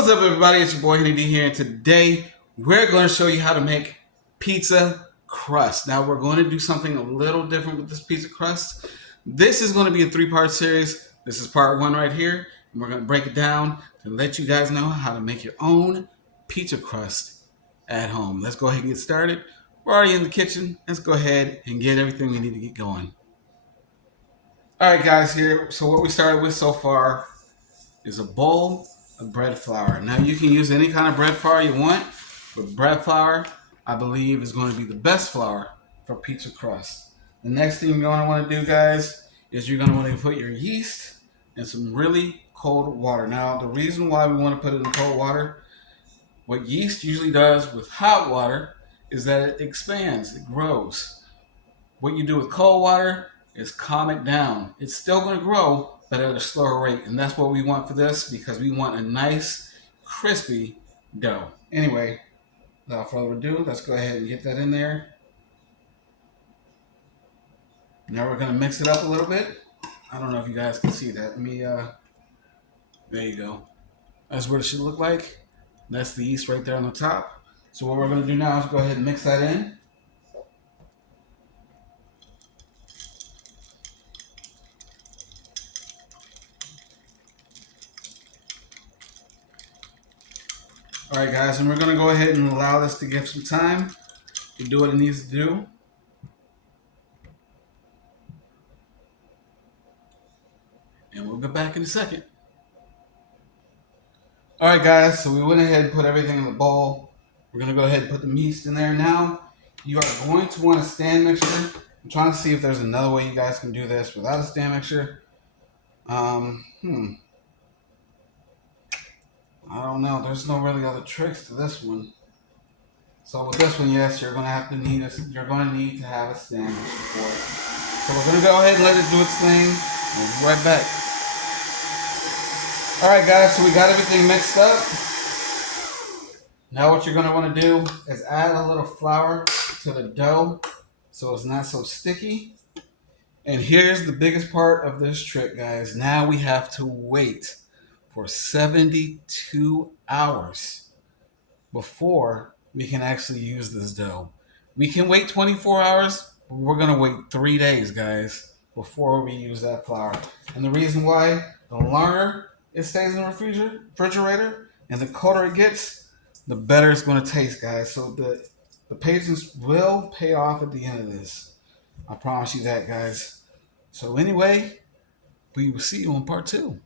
What's up, everybody? It's your boy Henny D here, and today we're going to show you how to make pizza crust. Now, we're going to do something a little different with this pizza crust. This is going to be a three-part series. This is part one right here, and we're going to break it down to let you guys know how to make your own pizza crust at home. Let's go ahead and get started. We're already in the kitchen. Let's go ahead and get everything we need to get going. All right, guys, here. So what we started with so far is a bowl of bread flour. Now you can use any kind of bread flour you want, but bread flour, I believe, is going to be the best flour for pizza crust. The next thing you're going to want to do, guys, is you're going to want to put your yeast in some really cold water. Now, the reason why we want to put it in cold water, what yeast usually does with hot water is that it expands, it grows. What you do with cold water is calm it down. It's still going to grow, but at a slower rate. And that's what we want for this, because we want a nice, crispy dough. Anyway, without further ado, let's go ahead and get that in there. Now we're going to mix it up a little bit. I don't know if you guys can see that. There you go. That's what it should look like. That's the yeast right there on the top. So what we're going to do now is go ahead and mix that in. All right, guys, and we're going to go ahead and allow this to give some time to do what it needs to do. And we'll get back in a second. All right, guys, so we went ahead and put everything in the bowl. We're going to go ahead and put the yeast in there now. You are going to want a stand mixer. I'm trying to see if there's another way you guys can do this without a stand mixer. I don't know. There's no really other tricks to this one. So with this one, yes, you're going to need to have a stand mixer for it. So we're going to go ahead and let it do its thing. We'll be right back. All right, guys, so we got everything mixed up. Now what you're going to want to do is add a little flour to the dough so it's not so sticky. And here's the biggest part of this trick, guys. Now we have to wait for 72 hours before we can actually use this dough. We can wait 24 hours, but we're going to wait 3 days, guys, before we use that flour. And the reason why, the longer it stays in the refrigerator and the colder it gets, the better it's going to taste, guys. So the patience will pay off at the end of this. I promise you that, guys. So anyway, we will see you on part two.